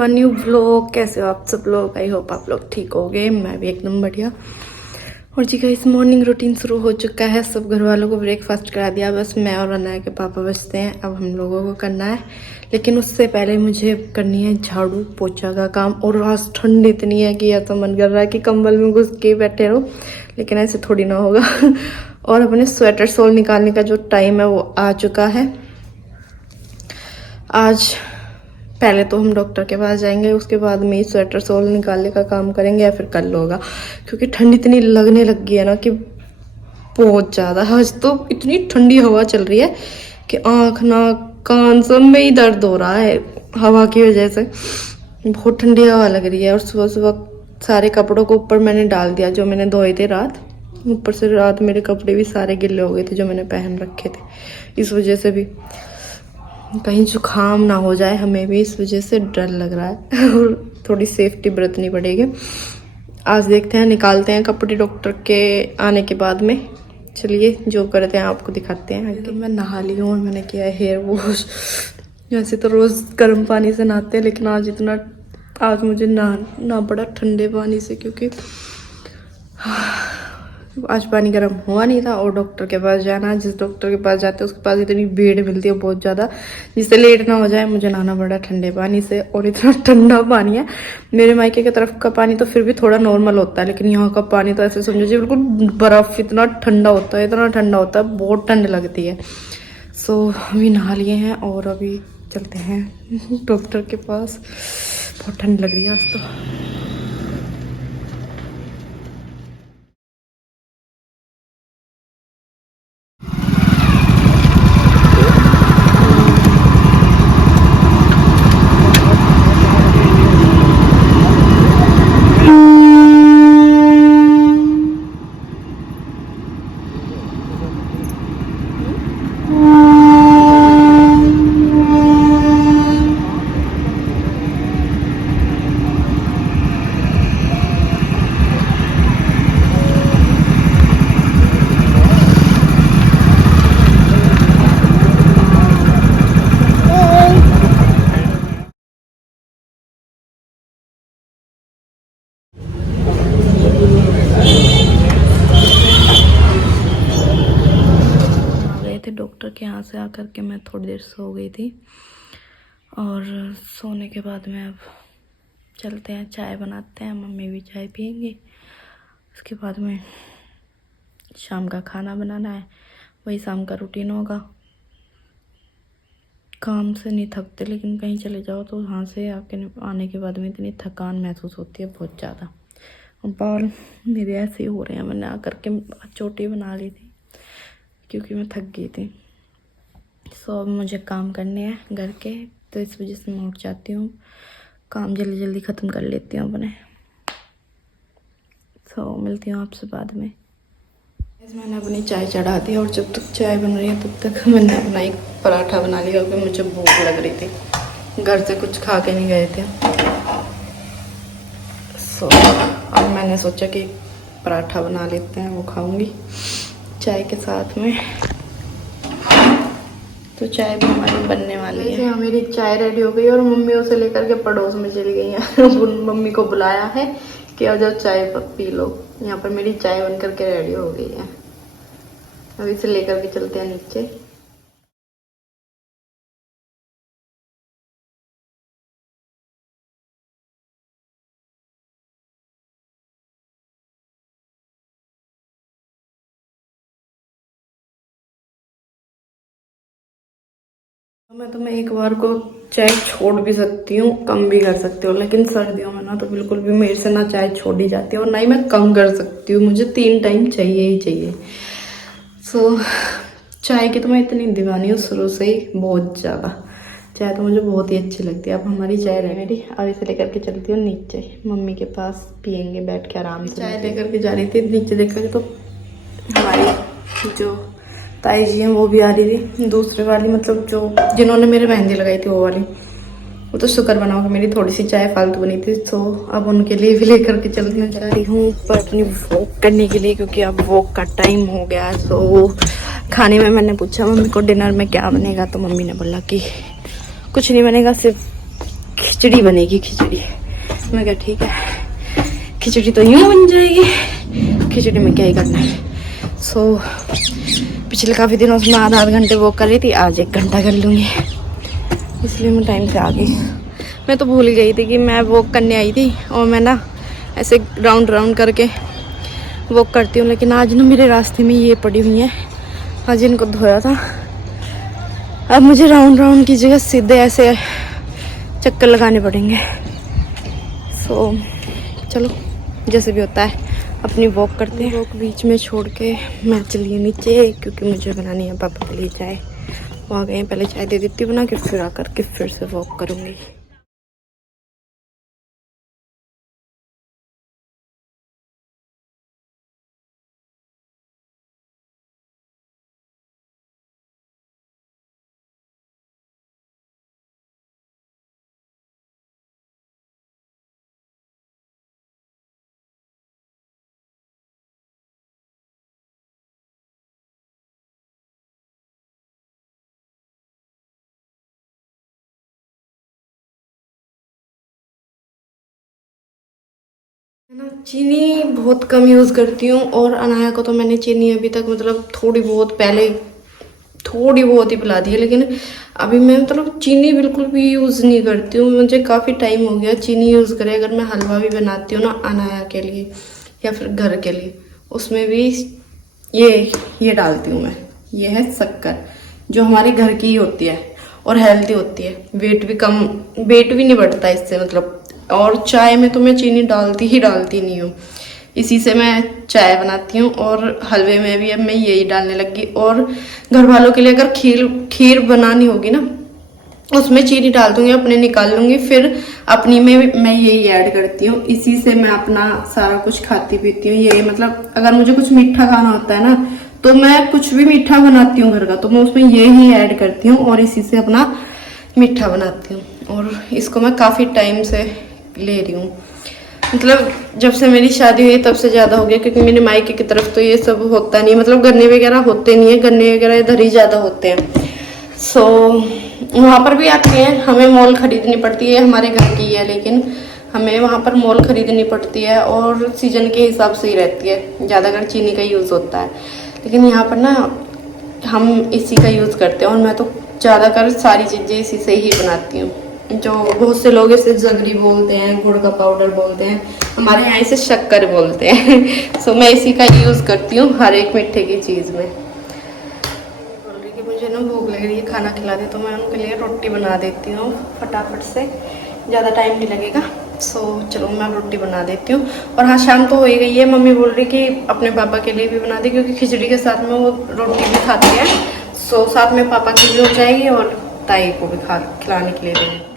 To a new vlog. कैसे हो आप सब लोग? आई होप आप लोग ठीक हो गए, मैं भी एकदम बढ़िया। और जी गाइस, मॉर्निंग रूटीन शुरू हो चुका है। सब घर वालों को ब्रेकफास्ट करा दिया, बस मैं और अनाया के पापा बचते हैं। अब हम लोगों को करना है, लेकिन उससे पहले मुझे करनी है झाड़ू पोछा का काम। और आज ठंड इतनी है कि या तो मन कर रहा है कि कंबल में घुस के बैठे रहो, लेकिन ऐसे थोड़ी ना होगा। और अपने स्वेटर शॉल निकालने का जो टाइम है वो आ चुका है। आज पहले तो हम डॉक्टर के पास जाएंगे, उसके बाद में स्वेटर शॉल निकालने का काम करेंगे या फिर कल होगा, क्योंकि ठंड इतनी लगने लग गई है ना कि बहुत ज़्यादा। आज तो इतनी ठंडी हवा चल रही है कि आँख नाक कान सब में ही दर्द हो रहा है हवा की वजह से। बहुत ठंडी हवा लग रही है। और सुबह सुबह सारे कपड़ों को ऊपर मैंने डाल दिया जो मैंने धोए थे रात। ऊपर से रात मेरे कपड़े भी सारे गिले हो गए थे जो मैंने पहन रखे थे, इस वजह से भी कहीं जुकाम ना हो जाए हमें भी, इस वजह से डर लग रहा है। और थोड़ी सेफ्टी बरतनी पड़ेगी। आज देखते हैं, निकालते हैं कपड़े डॉक्टर के आने के बाद में। चलिए जो करते हैं आपको दिखाते हैं। तो मैं नहा ली हूँ और मैंने किया है हेयर वॉश। वैसे तो रोज़ गर्म पानी से नहाते हैं, लेकिन आज मुझे नहाना पड़ा ठंडे पानी से, क्योंकि आज पानी गर्म हुआ नहीं था। और डॉक्टर के पास जाना, जिस डॉक्टर के पास जाते हैं उसके पास इतनी भीड़ मिलती है बहुत ज़्यादा, जिससे लेट ना हो जाए। मुझे नहाना पड़ा ठंडे पानी से, और इतना ठंडा पानी है। मेरे मायके की तरफ का पानी तो फिर भी थोड़ा नॉर्मल होता है, लेकिन यहाँ का पानी तो ऐसे समझो जी बिल्कुल बर्फ़, इतना ठंडा होता है, इतना ठंडा होता है, बहुत ठंड लगती है। सो अभी नहा लिए हैं और अभी चलते हैं डॉक्टर के पास। बहुत ठंड लग रही है आज तो। डॉक्टर के यहाँ से आकर के मैं थोड़ी देर सो गई थी, और सोने के बाद में अब चलते हैं, चाय बनाते हैं। मम्मी भी चाय पियेंगी। उसके बाद में शाम का खाना बनाना है, वही शाम का रूटीन होगा। काम से नहीं थकते, लेकिन कहीं चले जाओ तो वहाँ से आने के बाद में इतनी थकान महसूस होती है बहुत ज़्यादा। बाल मेरे ऐसे ही हो रहे हैं। मैंने आकर के चोटी बना ली थी क्योंकि मैं थक गई थी। सो अब मुझे काम करने हैं घर के, तो इस वजह से मैं उठ जाती हूँ, काम जल्दी जल्दी ख़त्म कर लेती हूँ अपने। सो मिलती हूँ आपसे बाद में। मैंने अपनी चाय चढ़ा दी, और जब तक चाय बन रही है तब तक मैंने अपना एक पराठा बना लिया, क्योंकि मुझे भूख लग रही थी। घर से कुछ खा के नहीं गए थे। सो अब मैंने सोचा कि पराठा बना लेते हैं, वो खाऊंगी चाय के साथ में। तो चाय भी हमारी बनने वाली है। मेरी चाय रेडी हो गई और मम्मी उसे लेकर के पड़ोस में चली गई हैं। मम्मी को बुलाया है कि आ जाओ चाय पी लो। यहाँ पर मेरी चाय बन करके रेडी हो गई है। अब इसे लेकर के चलते हैं नीचे। मैं तुम्हें एक बार को चाय छोड़ भी सकती हूँ, कम भी कर सकती हूँ, लेकिन सर्दियों में ना तो बिल्कुल भी मेरे से ना चाय छोड़ी जाती है, और ना ही मैं कम कर सकती हूँ। मुझे 3 टाइम चाहिए ही चाहिए। सो चाय की तो मैं इतनी दीवानी हूँ शुरू से ही, बहुत ज़्यादा। चाय तो मुझे बहुत ही अच्छी लगती है। अब हमारी चाय रेडी। अब इसे लेकर के चलती हूँ नीचे, मम्मी के पास पियेंगे बैठ के आराम से। चाय लेकर के जा रही थी नीचे, देखकर तो हमारी जो ताई जी हैं वो भी आ रही थी, दूसरे वाली, मतलब जो जिन्होंने मेरे मेहंदी लगाई थी वो वाली। वो तो शुक्र बनाओ कि मेरी थोड़ी सी चाय फालतू बनी थी। तो अब उनके लिए भी लेकर के चलती हूँ। जा रही हूँ पर अपनी वॉक करने के लिए, क्योंकि अब वॉक का टाइम हो गया है। तो खाने में मैंने पूछा मम्मी को डिनर में क्या बनेगा, तो मम्मी ने बोला कि कुछ नहीं बनेगा, सिर्फ खिचड़ी बनेगी, खिचड़ी। मैं कहा ठीक है, खिचड़ी तो यूं बन जाएगी, खिचड़ी में क्या ही करना है। पिछले काफ़ी दिनों से मैं आधा घंटे वॉक कर रही थी, आज 1 घंटा कर लूँगी, इसलिए मैं टाइम से आ गई। मैं तो भूल गई थी कि मैं वॉक करने आई थी, और मैं ना ऐसे राउंड करके वॉक करती हूँ, लेकिन आज ना मेरे रास्ते में ये पड़ी हुई हैं, आज इनको धोया था। अब मुझे राउंड की जगह सीधे ऐसे चक्कर लगाने पड़ेंगे। चलो जैसे भी होता है, अपनी वॉक करते हैं। वॉक बीच में छोड़ के मैं चली नीचे, क्योंकि मुझे बनानी है पापा के लिए चाय। वहाँ गए, पहले चाय दे देती हूँ बना के, फिर आकर के फिर से वॉक करूँगी। ना चीनी बहुत कम यूज़ करती हूँ, और अनाया को तो मैंने चीनी अभी तक मतलब थोड़ी बहुत पहले थोड़ी बहुत ही पिला दी है, लेकिन अभी मैं मतलब चीनी बिल्कुल भी यूज़ नहीं करती हूँ। मुझे काफ़ी टाइम हो गया चीनी यूज़ करे। अगर मैं हलवा भी बनाती हूँ ना अनाया के लिए या फिर घर के लिए, उसमें भी ये डालती हूँ मैं। ये है शक्कर, जो हमारे घर की ही होती है और हेल्दी होती है, वेट भी नहीं बढ़ता इससे मतलब। और चाय में तो मैं चीनी डालती नहीं हूँ, इसी से मैं चाय बनाती हूँ। और हलवे में भी अब मैं यही डालने लगी। और घर वालों के लिए अगर खीर बनानी होगी ना, उसमें चीनी डाल दूंगी, अपने निकाल लूंगी, फिर अपनी में मैं यही ऐड करती हूँ। इसी से मैं अपना सारा कुछ खाती पीती हूँ। यही मतलब अगर मुझे कुछ मीठा खाना होता है ना, तो मैं कुछ भी मीठा बनाती हूँ घर का, तो मैं उसमें यही ऐड करती हूँ और इसी से अपना मीठा बनाती हूँ। और इसको मैं काफ़ी टाइम से ले रही हूँ, मतलब जब से मेरी शादी हुई तब से ज़्यादा हो गया, क्योंकि मेरे मायके की तरफ तो ये सब होता नहीं, मतलब गन्ने वगैरह होते नहीं है, गन्ने वगैरह इधर ही ज़्यादा होते हैं। वहाँ पर भी आते हैं, हमें मोल खरीदनी पड़ती है, हमारे घर की है लेकिन हमें वहाँ पर मोल खरीदनी पड़ती है, और सीजन के हिसाब से ही रहती है, ज़्यादातर चीनी का यूज़ होता है। लेकिन यहाँ पर ना हम इसी का यूज़ करते हैं, और मैं तो ज़्यादातर सारी चीज़ें इसी से ही बनाती हूँ। जो बहुत से लोग इसे जगरी बोलते हैं, गुड़ का पाउडर बोलते हैं, हमारे यहाँ इसे शक्कर बोलते हैं। मैं इसी का यूज़ करती हूँ हर एक मीठे की चीज़ में। बोल रही कि मुझे ना भूख लग रही है, खाना खिला दे, तो मैं उनके लिए रोटी बना देती हूँ फटाफट से, ज़्यादा टाइम नहीं लगेगा। चलो मैं रोटी बना देती हूँ। और हाँ, शाम तो हो ही गई है, मम्मी बोल रही कि अपने पापा के लिए भी बना दे, क्योंकि खिचड़ी के साथ में वो रोटी भी खाती है। साथ में पापा की भी हो जाएगी और ताई को भी खिलाने के लिए देंगे।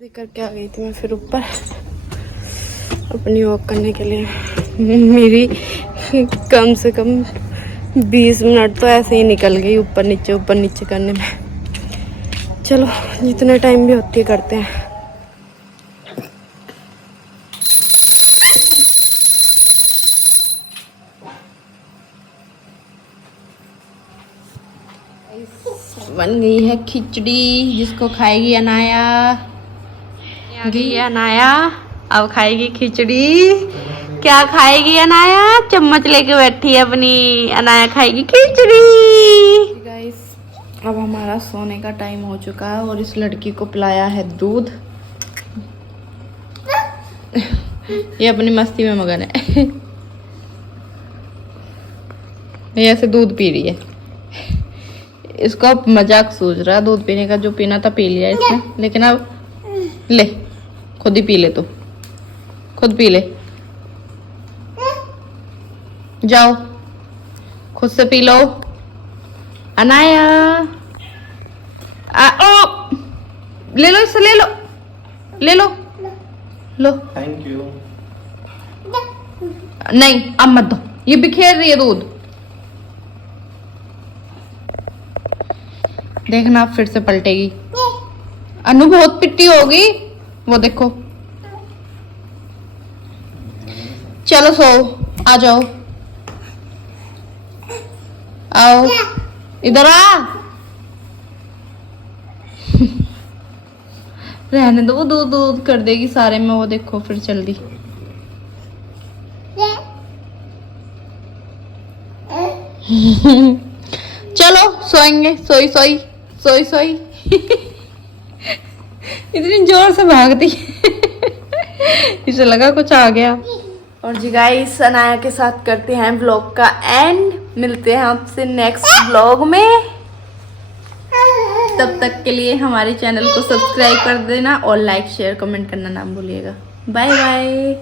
देख करके आ गई थी मैं फिर ऊपर अपनी वॉक करने के लिए। मेरी कम से कम 20 मिनट तो ऐसे ही निकल गई ऊपर नीचे करने में। चलो जितने टाइम भी होती है करते हैं। बन गई है खिचड़ी, जिसको खाएगी अनाया। आ गई है अनाया, अब खाएगी खिचड़ी। क्या खाएगी अनाया? चम्मच लेके बैठी है अपनी। अनाया खाएगी खिचड़ी। गाइस अब हमारा सोने का टाइम हो चुका है और इस लड़की को पिलाया है दूध। ये अपनी मस्ती में मगन है। ये ऐसे दूध पी रही है, इसको अब मजाक सूझ रहा है दूध पीने का। जो पीना था पी लिया इसने, लेकिन अब ले खुद ही पी ले, तो खुद पी ले, जाओ खुद से पी लो। अनाया ओ ले लो, इससे ले लो, ले लो, लो। Thank you. नहीं अब मत दो, ये बिखेर रही है दूध। देखना अब फिर से पलटेगी। अनु बहुत पिट्टी होगी, वो देखो। चलो सो, आ जाओ, आओ इधर आ। रहने दो, वो दूध दूध कर देगी सारे में, वो देखो फिर चल दी। चलो सोएंगे, सोई सोई सोई सोई। इतनी जोर से भागती। इसे लगा कुछ आ गया। और जी गाइस, अनाया के साथ करते हैं व्लॉग का एंड। मिलते हैं आपसे नेक्स्ट व्लॉग में। तब तक के लिए हमारे चैनल को सब्सक्राइब कर देना और लाइक शेयर कमेंट करना ना भूलिएगा। Bye bye.